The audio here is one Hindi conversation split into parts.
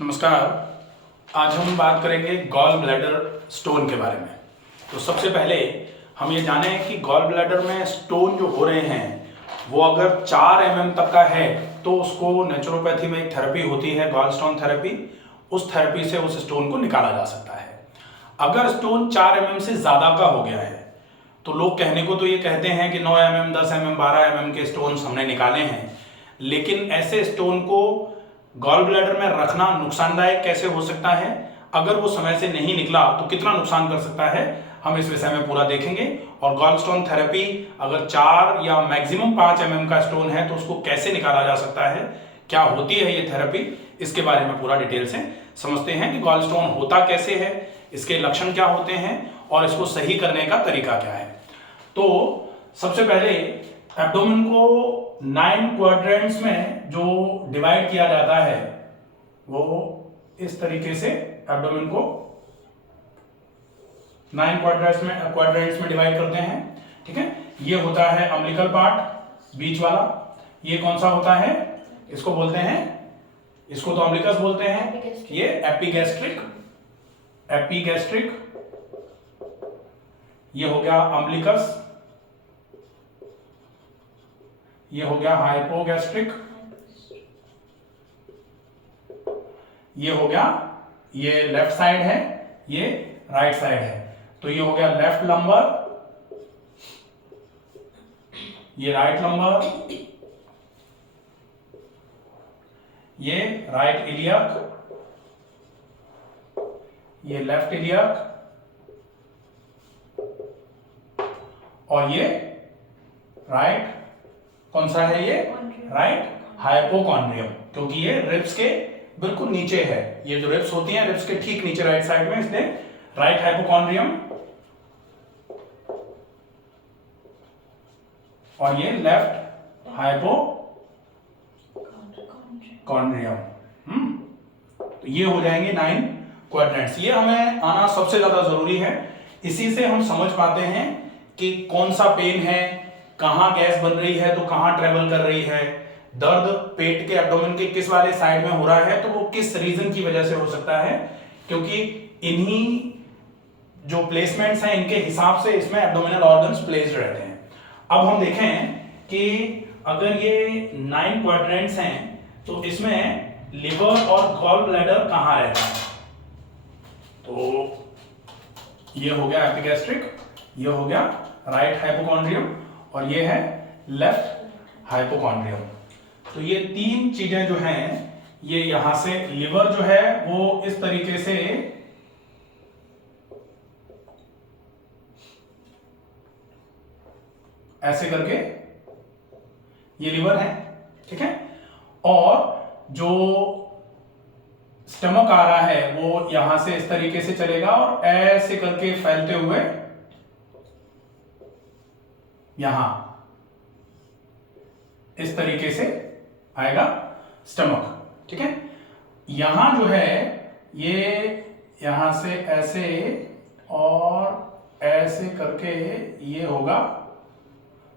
नमस्कार। आज हम बात करेंगे गॉल ब्लैडर स्टोन के बारे में। तो सबसे पहले हम ये जानें कि गॉल ब्लैडर में स्टोन जो हो रहे हैं वो अगर 4 mm तक का है तो उसको नेचुरोपैथी में एक थेरेपी होती है, गॉल स्टोन थेरेपी। उस थेरेपी से उस स्टोन को निकाला जा सकता है। अगर स्टोन 4 mm से ज़्यादा का हो गया है तो लोग कहने को तो ये कहते हैं कि 9 mm, 10 mm, 12 mm के स्टोन्स हमने निकाले हैं, लेकिन ऐसे स्टोन को गॉल ब्लैडर में रखना नुकसानदायक कैसे हो सकता है, अगर वो समय से नहीं निकला तो कितना नुकसान कर सकता है, हम इस विषय में पूरा देखेंगे। और गॉल स्टोन थेरेपी अगर 4 या मैक्सिमम 5 mm का स्टोन है तो उसको कैसे निकाला जा सकता है, क्या होती है ये थेरेपी, इसके बारे में पूरा डिटेल से समझते हैं कि गॉल स्टोन होता कैसे है, इसके लक्षण क्या होते हैं और इसको सही करने का तरीका क्या है। तो सबसे पहले एब्डोमेन को 9 क्वाड्रेंट्स में जो डिवाइड किया जाता है वो इस तरीके से एब्डोमेन को 9 क्वाड्रेंट्स में डिवाइड करते हैं। ठीक है, ये होता है अम्बिलिकल पार्ट, बीच वाला। ये कौन सा होता है, इसको बोलते हैं, इसको तो अम्बिलिकस बोलते हैं, ये एपिगैस्ट्रिक। ये हो गया अम्बिलिकस, ये हो गया हाइपोगैस्ट्रिक, ये हो गया, ये लेफ्ट साइड है, ये राइट साइड है। तो ये हो गया लेफ्ट लंबर, ये राइट लंबर, ये राइट इलियक, ये लेफ्ट इलियक, और ये राइट, कौन सा है ये, राइट हाइपोकॉन्ड्रियम, क्योंकि ये रिब्स के बिल्कुल नीचे है। ये जो रिब्स होती हैं रिब्स के ठीक नीचे राइट साइड में, इसलिए राइट हाइपोकॉन्ड्रियम, और ये लेफ्ट हाइपोकॉन्ड्रियम। तो ये हो जाएंगे 9 क्वाड्रेंट्स। ये हमें आना सबसे ज्यादा जरूरी है, इसी से हम समझ पाते हैं कि कौन सा पेन है, कहां गैस बन रही है तो कहां ट्रेवल कर रही है, दर्द पेट के एब्डोमेन के किस वाले साइड में हो रहा है तो वो किस रीजन की वजह से हो सकता है, क्योंकि इन्हीं जो प्लेसमेंट्स हैं इनके हिसाब से इसमें एब्डोमिनल ऑर्गन्स प्लेस्ड रहते हैं। अब हम देखें कि अगर ये 9 क्वाड्रेंट्स हैं तो इसमें लिवर और गॉल ब्लैडर कहां रहता है। तो ये हो गया एपिगैस्ट्रिक, ये हो गया राइट हाइपोकॉन्ड्रियम, और ये है लेफ्ट हाइपोकॉन्ड्रियम। तो ये 3 चीजें जो हैं, ये यहां से लिवर जो है वो इस तरीके से ऐसे करके ये लिवर है, ठीक है, और जो स्टमक आ रहा है वो यहां से इस तरीके से चलेगा और ऐसे करके फैलते हुए यहां इस तरीके से आएगा स्टमक। ठीक है, यहां जो है ये यहां से ऐसे और ऐसे करके ये होगा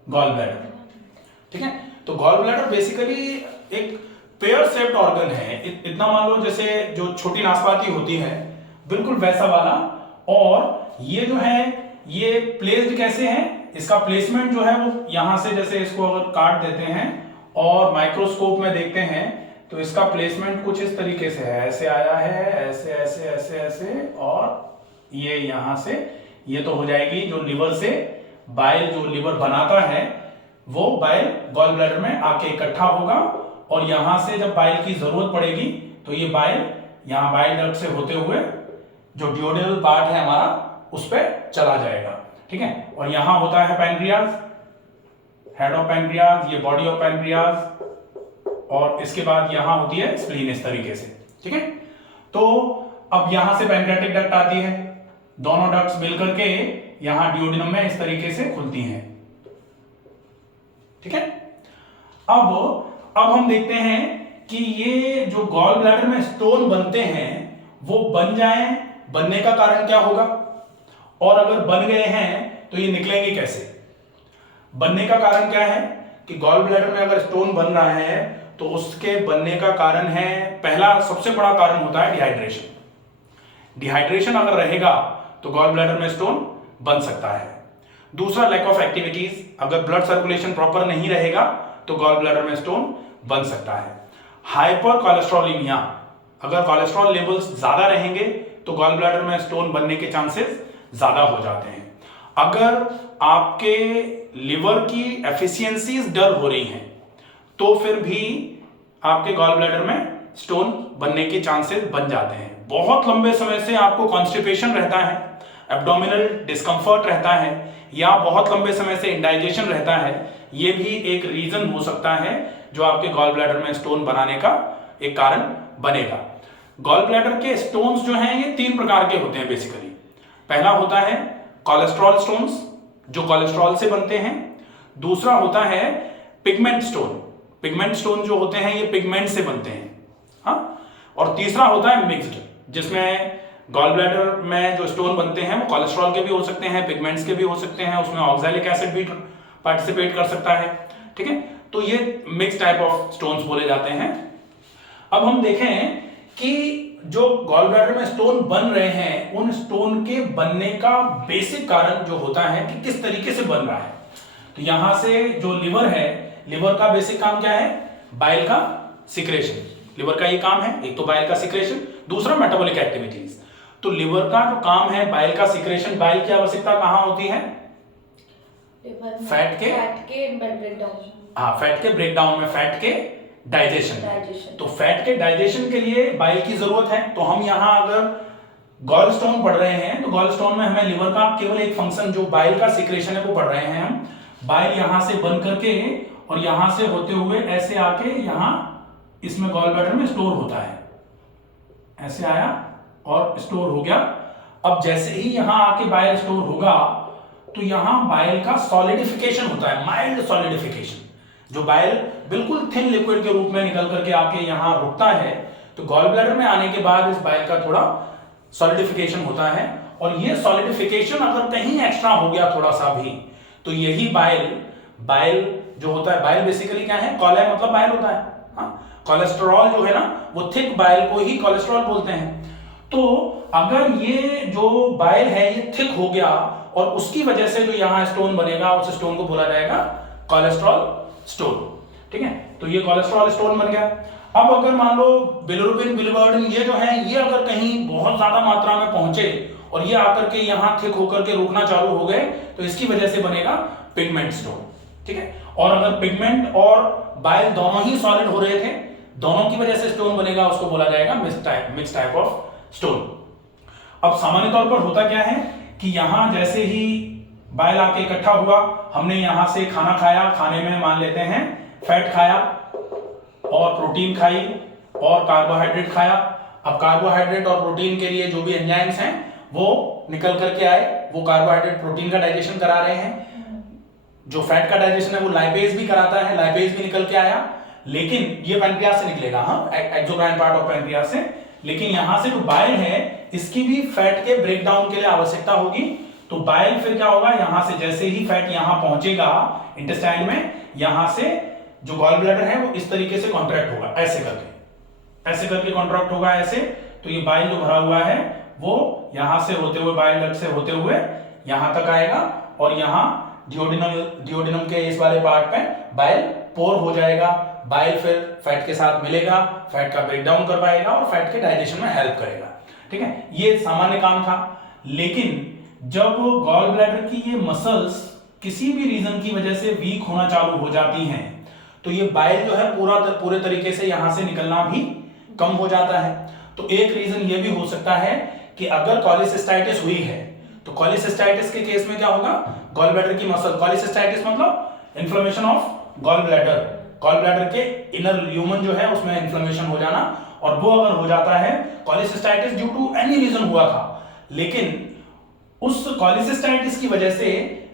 गॉल ब्लैडर। ठीक है, तो गॉल ब्लैडर बेसिकली एक पेयर शेप्ड ऑर्गन है। इतना मान लो जैसे जो छोटी नाशपाती होती है बिल्कुल वैसा वाला। और ये जो है ये प्लेस्ड कैसे है, इसका प्लेसमेंट जो है वो यहां से, जैसे इसको अगर काट देते हैं और माइक्रोस्कोप में देखते हैं तो इसका प्लेसमेंट कुछ इस तरीके से है, ऐसे आया है, ऐसे ऐसे ऐसे ऐसे, और ये यहां से ये तो हो जाएगी जो लिवर से बाइल, जो लिवर बनाता है वो बाइल गॉल ब्लैडर में आके इकट्ठा होगा, और यहां से जब बाइल की जरूरत पड़ेगी तो ये बाइल यहां बाइल डक्ट से होते हुए जो डियोडेनल पार्ट है हमारा उस पर चला जाएगा। ठीक है, और यहां होता है पैनक्रियाज, हेड ऑफ पैनक्रियाज, ये बॉडी ऑफ पैनक्रियाज, और इसके बाद यहां होती है स्प्लीन इस तरीके से। ठीक है, तो अब यहां से पैनक्रियाटिक डक्ट आती है, दोनों डक्ट्स मिलकर के यहां डियोडेनम में इस तरीके से खुलती हैं। ठीक है, अब हम देखते हैं कि ये जो गॉल ब्लैडर में स्टोन बनते हैं वो बन जाएं, बनने का कारण क्या होगा, और अगर बन गए हैं तो ये निकलेंगे कैसे। बनने का कारण क्या है कि गॉल ब्लैडर में अगर स्टोन बन रहा है तो उसके बनने का कारण है, पहला सबसे बड़ा कारण होता है डिहाइड्रेशन। डिहाइड्रेशन अगर रहेगा तो गॉल ब्लैडर में स्टोन बन सकता है। दूसरा लैक ऑफ एक्टिविटीज, अगर ब्लड सर्कुलेशन प्रॉपर नहीं रहेगा तो गॉल ब्लैडर में स्टोन बन सकता है। हाइपर कोलेस्ट्रोलिमिया, अगर कोलेस्ट्रॉल लेवल्स ज्यादा रहेंगे तो गॉल ब्लैडर में स्टोन बनने के चांसेस ज्यादा हो जाते हैं। अगर आपके लिवर की एफिशिएंसीज डल हो रही हैं तो फिर भी आपके गॉल ब्लैडर में स्टोन बनने के चांसेस बन जाते हैं। बहुत लंबे समय से आपको कॉन्स्टिपेशन रहता है, एब्डोमिनल डिस्कंफर्ट रहता है, या बहुत लंबे समय से इंडाइजेशन रहता है, ये भी एक रीजन हो सकता है जो आपके गॉल ब्लैडर में स्टोन बनाने का एक कारण बनेगा। गॉल ब्लैडर के स्टोन्स जो हैं ये 3 प्रकार के होते हैं बेसिकली। पहला होता है कोलेस्ट्रॉल स्टोन्स, जो कोलेस्ट्रॉल से बनते हैं। दूसरा होता है पिगमेंट स्टोन, पिगमेंट स्टोन जो होते हैं ये पिगमेंट से बनते हैं, हाँ। और तीसरा होता है मिक्स्ड, जिसमें गॉल ब्लैडर में जो स्टोन बनते हैं वो कोलेस्ट्रॉल के भी हो सकते हैं, पिगमेंट्स के भी हो सकते हैं, उसमें ऑक्सैलिक एसिड भी पार्टिसिपेट कर सकता है, ठीक है। तो ये मिक्स टाइप ऑफ स्टोन्स बोले जाते हैं। अब हम देखें कि जो गॉल ब्लैडर में स्टोन बन रहे हैं उन स्टोन के बनने का बेसिक कारण जो होता है कि किस तरीके से बन रहा है। तो यहां से जो लिवर है, लिवर का बेसिक काम क्या है? बाइल का सिक्रेशन, लिवर का ये काम है। एक तो बाइल का सिक्रेशन, दूसरा मेटाबॉलिक एक्टिविटीज। तो लिवर का जो काम है बाइल का सिक्रेशन, बाइल की आवश्यकता कहां होती है? फैट के ब्रेकडाउन, हाँ, फैट के ब्रेकडाउन में, फैट के डाइजेशन। तो फैट के डाइजेशन के लिए बाइल की जरूरत है। तो हम यहां अगर गॉल स्टोन पढ़ रहे हैं तो गॉल स्टोन में हमें लिवर का केवल एक फंक्शन जो बाइल का सिक्रेशन है वो पढ़ रहे हैं हम। बाइल यहां से बन करके और यहां से होते हुए ऐसे आके यहां इसमें गॉल ब्लैडर में स्टोर होता है, ऐसे आया और स्टोर हो गया। अब जैसे ही यहां आके बाइल स्टोर होगा तो यहां बाइल का सॉलिडिफिकेशन होता है, माइल्ड सॉलिडिफिकेशन। जो बाइल बिल्कुल थिन लिक्विड के रूप में निकल करके आके यहां रुकता है, तो गॉल ब्लैडर में आने के बाद इस बाइल का थोड़ा सॉलिडिफिकेशन होता है। और ये सॉलिडिफिकेशन अगर कहीं एक्स्ट्रा हो गया थोड़ा सा भी, तो यही बाइल जो होता है, बाइल बेसिकली क्या है? कॉले मतलब बाइल होता है, हाँ। कोलेस्ट्रॉल जो है ना वो थिक बाइल को ही कोलेस्ट्रॉल बोलते हैं। तो अगर ये जो बाइल है ये थिक हो गया और उसकी वजह से जो यहां स्टोन बनेगा उस स्टोन को बोला जाएगा कोलेस्ट्रॉल स्टोन, ठीक है। तो ये कोलेस्ट्रॉल स्टोन बन गया। अब अगर मान लो बिलिरुबिन, बिलिवर्डिन ये जो है ये अगर कहीं बहुत ज्यादा मात्रा में पहुंचे और ये आकर के यहां थिक होकर के रुकना चालू हो गए तो इसकी वजह से बनेगा पिगमेंट स्टोन, ठीक है। और अगर पिगमेंट और बाइल दोनों ही सॉलिड हो रहे थे, दोनों की वजह से स्टोन बनेगा, उसको बोला जाएगा मिक्स टाइप ऑफ स्टोन। अब सामान्य तौर पर होता क्या है कि यहां जैसे ही बाइल आके इकट्ठा हुआ, हमने यहां से खाना खाया, खाने में मान लेते हैं फैट खाया और प्रोटीन खाई और कार्बोहाइड्रेट खाया। अब कार्बोहाइड्रेट और प्रोटीन के लिए जो भी एंजाइम्स हैं वो निकल करके आए, वो कार्बोहाइड्रेट प्रोटीन का डाइजेशन करा रहे हैं। जो फैट का डाइजेशन है वो लाइपेज भी कराता है, लाइपेज भी निकल के आया, लेकिन ये पैनक्रियास से निकलेगा, हाँ, एक्सोक्राइन पार्ट ऑफ पैनक्रियास से। लेकिन यहां से जो बाइल है इसकी भी फैट के ब्रेकडाउन के लिए आवश्यकता होगी। तो बाइल फिर क्या होगा, यहां से जैसे ही फैट यहां पहुंचेगा इंटेस्टाइन में, यहां से जो गॉल ब्लैडर है वो इस तरीके से कॉन्ट्रैक्ट होगा, ऐसे करके कॉन्ट्रैक्ट होगा ऐसे। तो ये बाइल जो भरा हुआ है वो यहां से होते हुए, बाइल डक्ट से होते हुए यहां तक आएगा और यहां डिओडिनम के इस वाले पार्ट में बाइल पोर हो जाएगा। बाइल फिर फैट के साथ मिलेगा, फैट का ब्रेकडाउन कर पाएगा और फैट के डाइजेशन में हेल्प करेगा, ठीक है। ये सामान्य काम था। लेकिन जब गॉल ब्लैडर की ये मसल्स किसी भी रीजन की वजह से वीक होना चालू हो जाती हैं तो ये बाइल जो है पूरे तरीके से यहां से निकलना भी कम हो जाता है। तो एक रीजन ये भी हो सकता है कि अगर कॉलिसिस्टाइटिस हुई है तो कॉलिसिस्टाइटिस के केस में क्या होगा, गॉल ब्लैडर की मसल, कॉलिसिस्टाइटिस मतलब inflammation of gall bladder, gall bladder के इनर ल्यूमन जो है उसमें इन्फ्लेमेशन हो जाना। और वो अगर हो जाता है कॉलिसिस्टाइटिस ड्यू टू एनी रीजन हुआ था, लेकिन उस कॉलिसिस्टाइटिस की वजह से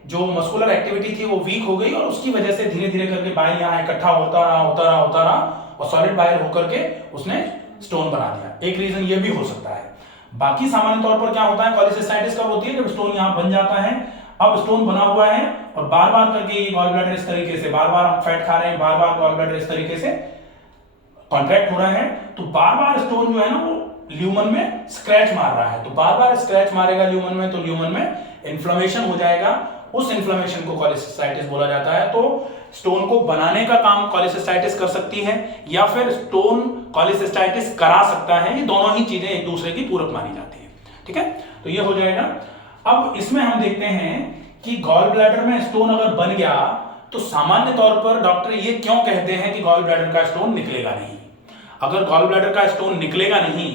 जो मस्कुलर एक्टिविटी थी वो वीक हो गई और उसकी वजह से धीरे धीरे करके बाइल यहां इकट्ठा होता रहा और सॉलिड बाइल होकर के उसने स्टोन बना दिया। एक रीजन ये भी हो सकता है। बाकी सामान्य तौर पर क्या होता है, कॉलिसिस्टाइटिस कब होती है, जब स्टोन यहां बन जाता है। अब स्टोन बना हुआ है और बार बार करके ये गॉल ब्लैडर इस तरीके से, बार बार हम फैट खा रहे हैं, बार बार गॉल ब्लैडर इस तरीके से कॉन्ट्रैक्ट हो रहा है, तो बार बार स्टोन जो है ना वो ल्यूमन में स्क्रैच मार रहा है, तो बार बार स्क्रैच मारेगा ल्यूमन में, तो ल्यूमन में इन्फ्लेमेशन हो जाएगा, उस इन्फ्लेमेशन को कॉलेसिस्टाइटिस बोला जाता है। तो स्टोन को बनाने का काम कॉलेसिस्टाइटिस कर सकती है या फिर स्टोन कॉलेसिस्टाइटिस करा सकता है, ये दोनों ही चीजें एक दूसरे की पूरक मानी जाती है। ठीक है, तो ये हो जाएगा। अब इसमें हम देखते हैं कि गॉल ब्लैडर में स्टोन अगर बन गया तो सामान्य तौर पर डॉक्टर ये क्यों कहते हैं कि गॉल ब्लैडर का स्टोन निकलेगा नहीं। अगर गॉल ब्लैडर का स्टोन निकलेगा नहीं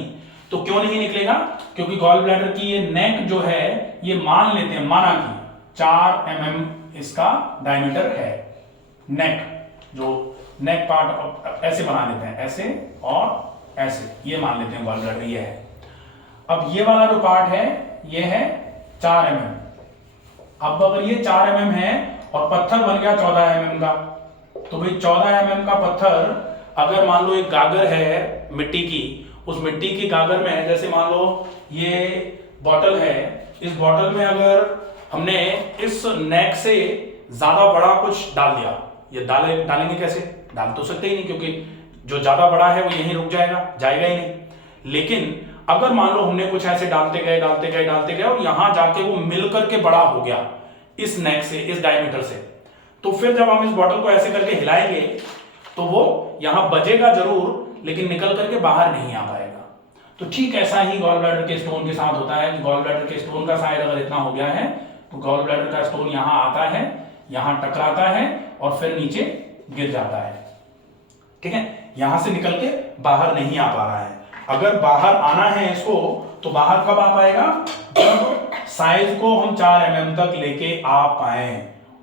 तो क्यों नहीं निकलेगा, क्योंकि गॉल ब्लैडर की ये नेक जो है ये मान लेते हैं, माना कि 4 mm इसका डायमीटर है, नेक जो नेक पार्ट ऐसे बना लेते हैं, ऐसे और ऐसे, ये मान लेते हैं गॉल ब्लैडर ये है। अब ये वाला जो पार्ट है ये है 4 mm। अब अगर ये 4 mm है और पत्थर बन गया 14 mm का, तो भाई 14 mm का पत्थर अगर मान लो एक गागर है मिट्टी की, उस मिट्टी की गागर में जैसे मान लो ये बॉटल है, इस बॉटल में अगर हमने इस नेक से ज्यादा बड़ा कुछ डाल दिया, ये डालेंगे कैसे, डाल तो सकते ही नहीं, क्योंकि जो ज्यादा बड़ा है वो यहीं रुक जाएगा, जाएगा ही नहीं। लेकिन अगर मान लो हमने कुछ ऐसे डालते गए और यहां जाके वो मिल करके बड़ा हो गया इस नेक से, इस डायमीटर से, तो फिर जब हम इस बॉटल को ऐसे करके हिलाएंगे तो वो यहां बजेगा जरूर लेकिन निकल करके बाहर नहीं आ पाएगा। तो ठीक ऐसा ही गॉल ब्लैडर के स्टोन के साथ होता है कि गॉल ब्लैडर के स्टोन का साइज अगर इतना हो गया है तो गॉल ब्लैडर का स्टोन यहां आता है, यहां टकराता है और फिर नीचे गिर जाता है। ठीक है, यहां से निकल के बाहर नहीं आ पा रहा है। अगर बाहर आना है इसको तो बाहर कब आ पाएगा, जब साइज को हम 4 mm तक लेके आ पाए।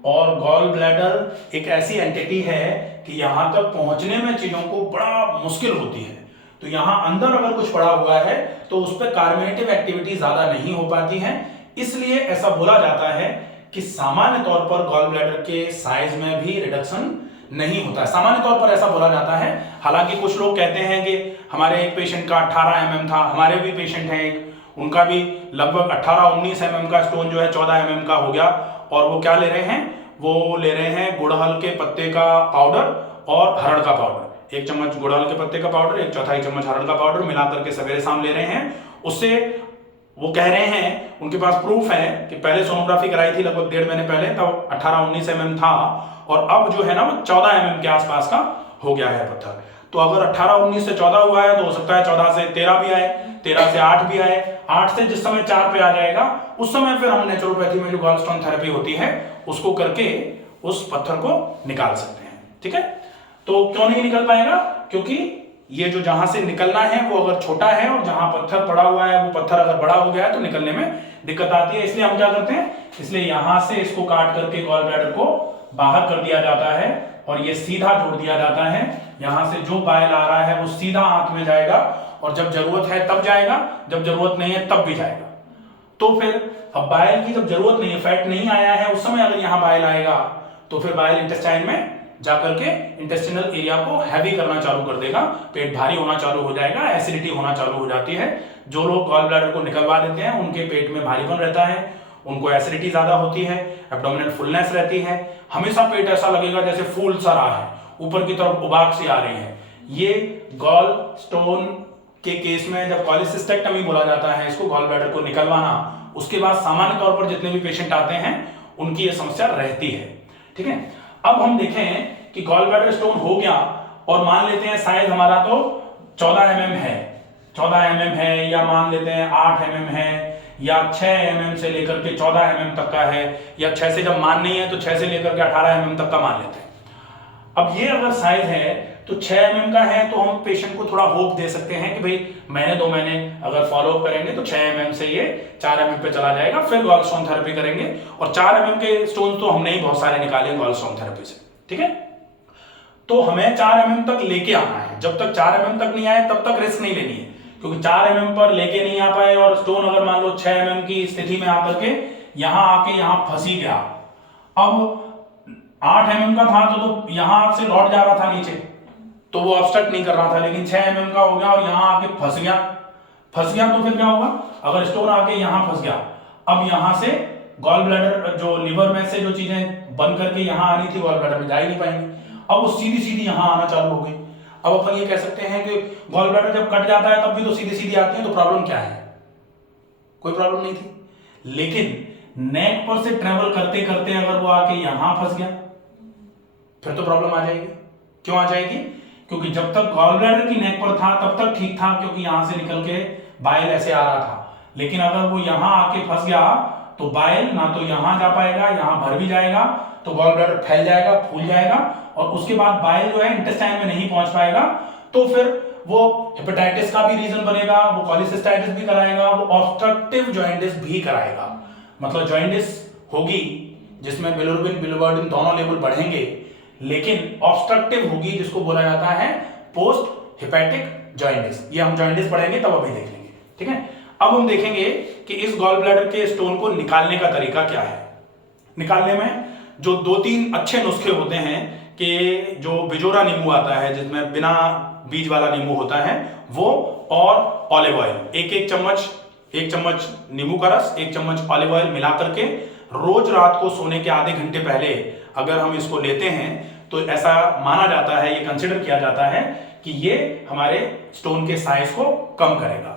और गॉल ब्लैडर एक ऐसी एंटिटी है कि यहां तक पहुंचने में चीजों को बड़ा मुश्किल होती है, तो यहां अंदर अगर कुछ पड़ा हुआ है तो उस पर कार्बोनेटिव एक्टिविटी ज्यादा नहीं हो पाती है, इसलिए ऐसा बोला जाता है कि सामान्य तौर पर गॉल ब्लैडर के साइज में भी रिडक्शन नहीं होता है, सामान्य तौर पर ऐसा बोला जाता है। हालांकि कुछ लोग कहते हैं कि हमारे एक पेशेंट का 18 mm था, हमारे भी पेशेंट है एक, उनका भी लगभग 18-19 mm का स्टोन जो है 14 mm का हो गया, और वो क्या ले रहे हैं, वो ले रहे हैं गुड़हल के पत्ते का पाउडर और हरड़ का पाउडर, 1 चम्मच गुड़हल के पत्ते का पाउडर, 1/4 चम्मच हरड़ का पाउडर मिलाकर के सवेरे शाम ले रहे हैं। उससे वो कह रहे हैं, उनके पास प्रूफ है कि पहले सोनोग्राफी कराई थी लगभग 1.5 महीने पहले, तब 18-19 mm था और अब जो है ना वो 14 mm के आसपास का हो गया है पत्थर। तो अगर 18-19 से 14 हुआ है तो हो सकता है 14 से 13 भी आए, 13 से 8 भी आए, 8 से जिस समय 4 पे आ जाएगा उस समय फिर हम नेचुरोपैथी में जो गॉलस्टोन थेरेपी होती है उसको करके उस पत्थर को निकाल सकते हैं। ठीक है, तो क्यों नहीं निकल पाएगा, क्योंकि ये जो जहां से निकलना है वो अगर छोटा है और जहां पत्थर पड़ा हुआ है वो पत्थर अगर बड़ा हो गया है तो निकलने में दिक्कत आती है। इसलिए हम क्या करते हैं, इसलिए यहां से इसको काट करके गॉल ब्लैडर को बाहर कर दिया जाता है और ये सीधा जोड़ दिया जाता है। यहां से जो बाइल आ रहा है वो सीधा आंत में जाएगा और जब जरूरत है तब जाएगा, जब जरूरत नहीं है तब भी जाएगा। तो फिर अब बाइल की जब जरूरत नहीं है, फैट नहीं आया है, उस समय अगर यहां बाइल आएगा तो फिर बाइल इंटेस्टाइन में जाकर के इंटेस्टिनल एरिया को हैवी करना चालू कर देगा, पेट भारी होना चालू हो जाएगा, एसिडिटी होना चालू हो जाती है। जो लोग गॉल ब्लैडर को निकलवा देते हैं उनके पेट में भारीपन रहता है, उनको एसिडिटी ज्यादा होती है, एब्डोमिनल फुलनेस रहती है, हमेशा पेट ऐसा लगेगा जैसे फूल सा रहा है, ऊपर की तरफ उबाक सी आ रही है। ये गॉल स्टोन के केस में जब कॉलेसिस्टेक्टमी बोला जाता है इसको, गॉल ब्लैडर को निकलवाना, उसके बाद सामान्य तौर पर जितने भी पेशेंट आते हैं उनकी ये समस्या रहती है। ठीक है, अब हम देखें कि गॉल ब्लैडर स्टोन हो गया और मान लेते हैं साइज हमारा तो 14 mm है, 14 mm है, या मान लेते हैं 8 mm है, या 6 mm से लेकर के 14 mm तक का है, या 6 से जब मान नहीं है तो 6 से लेकर के 18 mm तक का मान लेते हैं। अब ये अगर साइज है तो 6 mm का है तो हम पेशेंट को थोड़ा होप दे सकते हैं कि भाई महीने 2 महीने अगर फॉलोअप करेंगे तो 6 mm से ये 4 mm पे चला जाएगा, फिर गॉल स्टोन थेरेपी करेंगे। और 4 mm के स्टोन तो हमने ही बहुत सारे निकाले गॉल स्टोन थेरेपी से। ठीक है, तो हमें 4 mm तक लेके आना है, जब तक 4 mm तक नहीं आए तब तक रिस्क नहीं लेनी है, क्योंकि 4 mm पर लेके नहीं आ पाए और स्टोन अगर मान लो 6 mm की स्थिति में आकर के यहां आके यहां फंसी गया, अब 8 mm का था तो यहां से लौट जा रहा था नीचे, तो वो ऑब्स्ट्रक्ट नहीं कर रहा था, लेकिन 6 mm का हो गया और यहां आके फंस गया तो फिर क्या होगा, अगर स्टोन आके यहां फंस गया, अब यहां से गॉल ब्लैडर जो लिवर में से जो चीजें बन करके यहां आनी थी गॉल ब्लैडर में जा ही नहीं पाएंगी, अब वो सीधी सीधी यहां आना चालू हो गई। अब अपन ये कह सकते हैं कि गॉल ब्लैडर जब कट जाता है तब भी तो सीधी सीधी आती है, तो प्रॉब्लम क्या है? कोई प्रॉब्लम नहीं थी। लेकिन नेक पर से ट्रेवल करते करते अगर वो आके यहां फंस गया फिर तो प्रॉब्लम आ जाएगी। क्यों आ जाएगी? क्योंकि जब तक गॉल ब्लैडर की नेक पर था तब तक ठीक था, क्योंकि यहां से निकल के बाइल ऐसे आ रहा था। लेकिन अगर वो यहां आके फंस गया तो बाइल ना तो यहां जा पाएगा, यहां भर भी जाएगा तो गॉल ब्लैडर फैल जाएगा, फूल जाएगा, और उसके बाद बाइल जो है इंटेस्टाइन में नहीं पहुंच पाएगा, तो फिर वो हेपेटाइटिस का भी रीजन बनेगा, वो कॉलिसिस्टाइटिस भी कराएगा, वो ऑब्स्ट्रक्टिव जॉइंटिस भी कराएगा। मतलब जॉइंटिस होगी जिसमें बिलिरुबिन बिलिवर्डिन दोनों लेवल बढ़ेंगे, लेकिन ऑब्स्ट्रक्टिव होगी जिसको बोला जाता है पोस्ट हेपेटिक जॉइंटिस। ये हम जॉइंटिस पढ़ेंगे तब अभी देख लेंगे, ठीक है। अब हम देखेंगे कि इस गॉल ब्लैडर के स्टोन को निकालने का तरीका क्या है। निकालने में जो 2-3 अच्छे नुस्खे होते हैं कि जो बिजोरा नींबू आता है जिसमें बिना बीज वाला नींबू होता है वो, और ऑलिव ऑयल, एक चम्मच नींबू का रस, 1 चम्मच ऑलिव ऑयल मिला करके रोज रात को सोने के आधे घंटे पहले अगर हम इसको लेते हैं तो ऐसा माना जाता है, ये कंसिडर किया जाता है कि ये हमारे स्टोन के साइज को कम करेगा।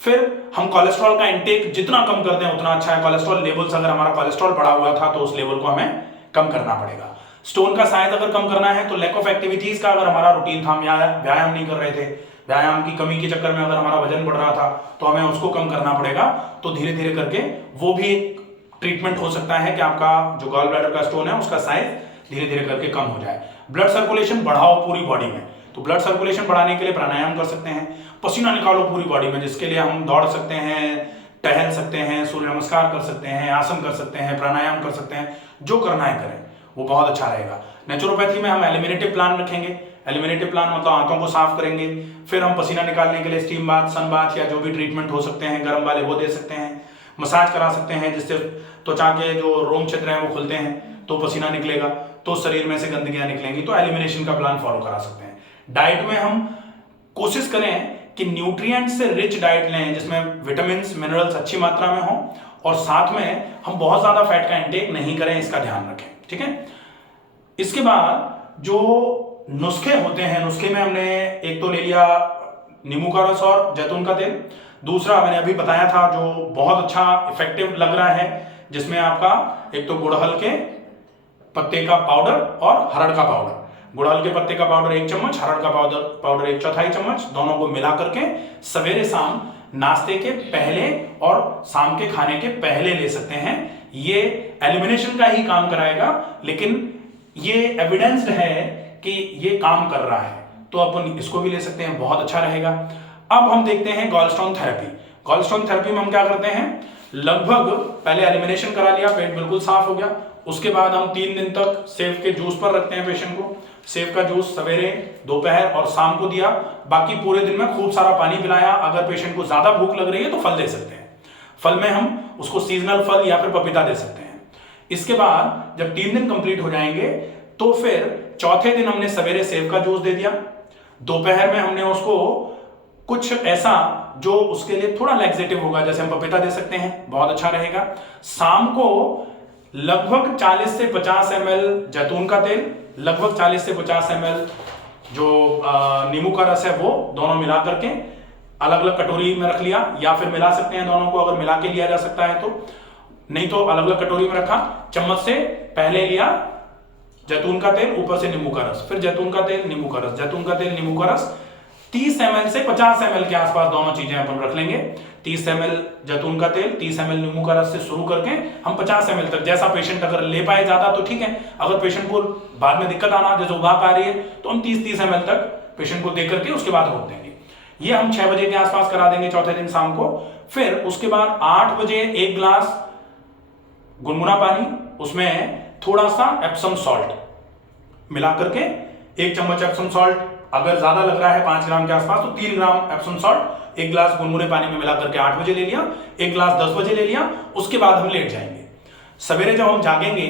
फिर हम कोलेस्ट्रॉल का इंटेक जितना कम करते हैं उतना अच्छा है। कोलेस्ट्रॉल लेवल्स, अगर हमारा कोलेस्ट्रॉल बढ़ा हुआ था तो उस लेवल को हमें कम करना पड़ेगा। स्टोन का साइज अगर कम करना है तो लैक ऑफ एक्टिविटीज का, अगर हमारा रूटीन था, हम व्यायाम नहीं कर रहे थे, व्यायाम की कमी के चक्कर में अगर हमारा वजन बढ़ रहा था तो हमें उसको कम करना पड़ेगा। तो धीरे धीरे करके वो भी एक ट्रीटमेंट हो सकता है कि आपका जो गॉल ब्लैडर का स्टोन है उसका साइज धीरे धीरे करके कम हो जाए। ब्लड सर्कुलेशन बढ़ाओ पूरी बॉडी में, तो ब्लड सर्कुलेशन बढ़ाने के लिए प्राणायाम कर सकते हैं। पसीना निकालो पूरी बॉडी में, जिसके लिए हम दौड़ सकते हैं, टहल सकते हैं, सूर्य नमस्कार कर सकते हैं, आसन कर सकते हैं, प्राणायाम कर सकते हैं, जो करना है करें, वो बहुत अच्छा रहेगा। नेचुरोपैथी में हम एलिमिनेटिव प्लान रखेंगे। एलिमिनेटिव प्लान मतलब आंतों को साफ करेंगे। फिर हम पसीना निकालने के लिए स्टीम बाथ, सन बाथ या जो भी ट्रीटमेंट हो सकते हैं गर्म वाले वो दे सकते हैं। मसाज करा सकते हैं जिससे त्वचा के जो रोम क्षेत्र हैं वो खुलते हैं, तो पसीना निकलेगा, तो शरीर में से गंदगियां निकलेंगी, तो एलिमिनेशन का प्लान फॉलो करा सकते हैं। डाइट में हम कोशिश करें कि न्यूट्रिएंट से रिच डाइट लें जिसमें विटामिन मिनरल्स अच्छी मात्रा में हो, और साथ में हम बहुत ज्यादा फैट का इंटेक नहीं करें, इसका ध्यान रखें, ठीक है। इसके बाद जो नुस्खे होते हैं, नुस्खे में हमने एक तो ले लिया नींबू का रस और जैतून का तेल। दूसरा मैंने अभी बताया था जो बहुत अच्छा इफेक्टिव लग रहा है, जिसमें आपका एक तो गुड़हल के पत्ते का पाउडर और हरड़ का पाउडर। गुड़हल के पत्ते का पाउडर 1 चम्मच, हरड़ का पाउडर 1/4 चम्मच, दोनों को मिला करके सवेरे शाम नाश्ते के पहले और शाम के खाने के पहले ले सकते हैं। ये एलिमिनेशन का ही काम कराएगा, लेकिन ये एविडेंस्ड है कि ये काम कर रहा है, तो अपन इसको भी ले सकते हैं, बहुत अच्छा रहेगा। अब हम देखते हैं गॉलस्टोन थेरेपी। गॉलस्टोन थेरेपी में हम क्या करते हैं, लगभग पहले एलिमिनेशन करा लिया, पेट बिल्कुल साफ हो गया, उसके बाद हम 3 दिन तक सेब के जूस पर रखते हैं पेशेंट को। सेब का जूस सवेरे, दोपहर और शाम को दिया, बाकी पूरे दिन में खूब सारा पानी पिलाया। अगर पेशेंट को ज्यादा भूख लग रही है तो फल दे सकते हैं, फल में हम उसको सीजनल फल या फिर पपीता दे सकते हैं। इसके बाद जब 3 दिन कंप्लीट हो जाएंगे तो फिर चौथे दिन हमने सवेरे सेब का जूस दे दिया, दोपहर में हमने उसको कुछ ऐसा जो उसके लिए थोड़ा लैक्सेटिव होगा, जैसे हम पपीता दे सकते हैं, बहुत अच्छा रहेगा। शाम को लगभग 40 से 50 ml जैतून का तेल, लगभग 40 से 50 ml जो नींबू का रस है वो, दोनों मिला करके अलग अलग कटोरी में रख लिया, या फिर मिला सकते हैं दोनों को, अगर मिला के लिया जा सकता है तो, नहीं तो अलग अलग कटोरी में रखा। चम्मच से पहले लिया जैतून का तेल, ऊपर से नींबू का रस, फिर जैतून का तेल, नींबू का रस, जैतून का तेल, नींबू का रस। 30 ml से 50 ml के आसपास दोनों चीजें अपन रख लेंगे। 30 ml जैतून का तेल, 30 ml नींबू का रस से शुरू करके हम 50 ml तक, जैसा पेशेंट अगर ले पाए ज्यादा तो ठीक है, अगर पेशेंट को बाद में दिक्कत आना, जैसे उबाक आ रही है, तो हम 30 ml तक पेशेंट को दे करके उसके बाद रोक देंगे। ये हम 6 बजे के आसपास करा देंगे चौथे दिन शाम को। फिर उसके बाद 8 बजे 1 गिलास गुनगुना पानी, उसमें थोड़ा सा एप्सम सॉल्ट मिला करके, 1 चम्मच एप्सम सॉल्ट, अगर ज्यादा लग रहा है 5 ग्राम के आसपास तो 3 ग्राम एप्सम सॉल्ट 1 गिलास गुनगुने पानी में मिला करके 8 बजे ले लिया, 1 गिलास 10 बजे ले लिया। उसके बाद हम लेट जाएंगे। सवेरे जब हम जागेंगे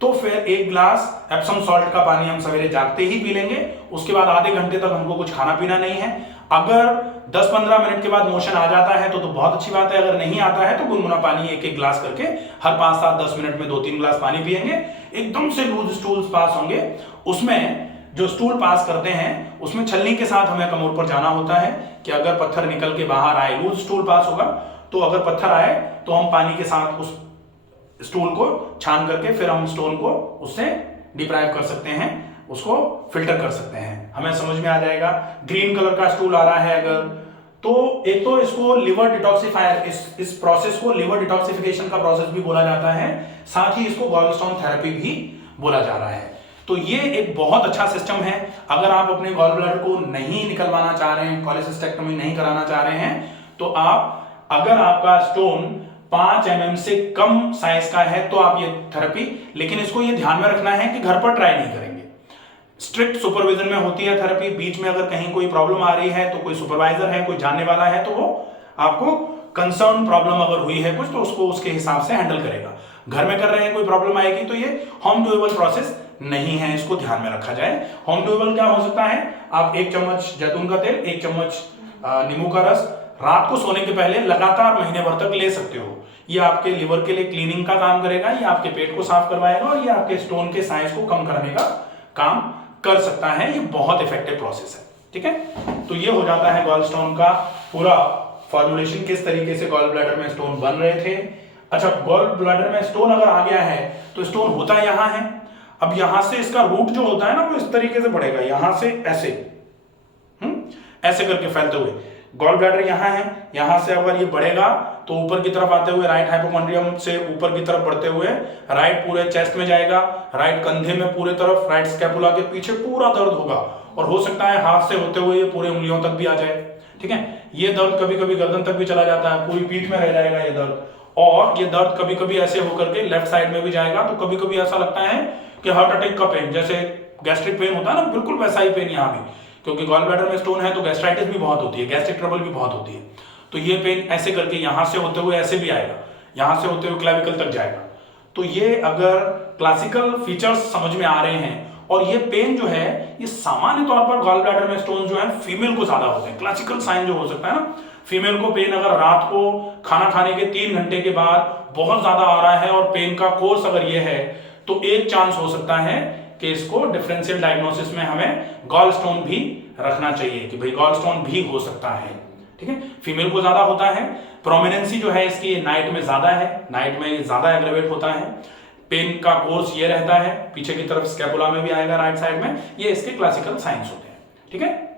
तो फिर 1 गिलास एप्सम सॉल्ट का पानी हम सवेरे जागते ही पी लेंगे। उसके बाद आधे घंटे तक हमको कुछ खाना पीना नहीं है। अगर 10-15 मिनट के बाद मोशन आ जाता है तो बहुत अच्छी बात है, अगर नहीं आता है तो गुनगुना पानी 1-1 गिलास करके हर 5-7-10 मिनट में 2-3 गिलास पानी पिएंगे। एकदम से लूज स्टूल्स पास होंगे, उसमें जो स्टूल पास करते हैं उसमें छलनी के साथ हमें कमोड पर जाना होता है कि अगर पत्थर निकल के बाहर आए, लूज स्टूल पास होगा तो अगर पत्थर आए तो हम पानी के साथ उस स्टूल को छान करके फिर हम स्टोन को उससे डिप्राइव कर सकते हैं, उसको फिल्टर कर सकते हैं। हमें समझ में आ जाएगा। ग्रीन कलर का स्टूल आ रहा है अगर, तो एक तो इसको लिवर डिटॉक्सिफायर, इस प्रोसेस को लिवर डिटॉक्सिफिकेशन का प्रोसेस भी बोला जाता है, साथ ही इसको गॉलस्टोन थेरेपी भी बोला जा रहा है। तो ये एक बहुत अच्छा सिस्टम है। अगर आप अपने गॉल ब्लैडर को नहीं निकलवाना चाह रहे हैं, कोलेसिस्टेक्टोमी नहीं कराना चाह रहे हैं, तो आप, अगर आपका स्टोन 5 mm से कम साइज का है तो आप ये थेरेपी, लेकिन इसको ये ध्यान में रखना है कि घर पर ट्राई नहीं करेंगे। स्ट्रिक्ट सुपरविजन में होती है थेरेपी। बीच में अगर कहीं कोई प्रॉब्लम आ रही है तो कोई सुपरवाइजर है, कोई जानने वाला है, तो वो आपको कंसर्न प्रॉब्लम अगर हुई है कुछ तो उसको उसके हिसाब से हैंडल करेगा। घर में कर रहे हैं कोई प्रॉब्लम आएगी तो ये होम डूएबल प्रोसेस नहीं है, इसको ध्यान में रखा जाए। होम डूएबल क्या हो सकता है, आप 1 चम्मच जैतून का तेल, 1 चम्मच नींबू का रस रात को सोने के पहले लगातार महीने भर तक ले सकते हो। ये आपके लिवर के लिए क्लीनिंग का काम करेगा, ये आपके पेट को साफ करवाएगा और ये आपके स्टोन के साइज को कम करने का काम कर सकता है। ये बहुत इफेक्टिव प्रोसेस है, ठीक है। तो ये हो जाता है गॉल स्टोन का पूरा फॉर्मुलेशन, किस तरीके से गॉल ब्लैडर में स्टोन बन रहे थे। अच्छा, गॉल ब्लैडर में स्टोन अगर आ गया है तो स्टोन होता यहां है। अब यहां से इसका रूट जो होता है ना वो इस तरीके से बढ़ेगा, यहां से ऐसे ऐसे करके फैलते हुए। गॉल ब्लैडर यहां है, यहां से अगर ये बढ़ेगा तो ऊपर की तरफ आते हुए राइट हाइपोकॉन्ड्रियम से ऊपर की तरफ बढ़ते हुए राइट पूरे चेस्ट में जाएगा, राइट कंधे में पूरे तरफ, राइट स्कैपुला के पीछे पूरा दर्द होगा और हो सकता है हाथ से होते हुए ये पूरे उंगलियों तक भी आ जाए, ठीक है। ये दर्द कभी कभी गर्दन तक भी चला जाता है, पूरी पीठ में रह जाएगा ये दर्द। और ये दर्द कभी कभी ऐसे होकर के लेफ्ट साइड में भी जाएगा, तो कभी कभी ऐसा लगता है कि हार्ट अटैक का पेन, जैसे गैस्ट्रिक पेन होता है ना, बिल्कुल वैसा ही पेन यहाँ भी, क्योंकि गॉल ब्लैडर में स्टोन है तो गैस्ट्राइटिस भी बहुत होती है, गैस्ट्रिक ट्रबल भी बहुत होती है। तो ये पेन ऐसे करके यहां से होते हुए ऐसे भी आएगा, यहां से होते हुए क्लेविकल तक जाएगा। तो ये अगर क्लासिकल फीचर्स समझ में आ रहे हैं, और ये पेन जो है ये सामान्य तौर पर गॉल ब्लैडर में स्टोन जो है फीमेल को ज्यादा होते हैं। क्लासिकल साइन जो हो सकता है ना, फीमेल को पेन अगर रात को खाना खाने के 3 घंटे के बाद बहुत ज्यादा आ रहा है और पेन का कोर्स अगर ये है, तो एक चांस हो सकता है कि इसको डिफरेंशियल डायग्नोसिस में हमें गॉल स्टोन भी रखना चाहिए कि भाई गॉल स्टोन भी हो सकता है, ठीक है। फीमेल को ज्यादा होता है, प्रोमिनेंसी जो है इसकी नाइट में ज्यादा है, नाइट में ज्यादा एग्रेवेट होता है। पेन का कोर्स ये रहता है, पीछे की तरफ स्कैपुला में भी आएगा राइट साइड में। ये इसके क्लासिकल साइंस होते हैं, ठीक है।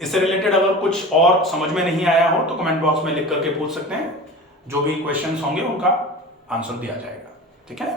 इससे रिलेटेड अगर कुछ और समझ में नहीं आया हो तो कमेंट बॉक्स में लिख करके पूछ सकते हैं, जो भी क्वेश्चंस होंगे उनका आंसर दिया जाएगा, ठीक है।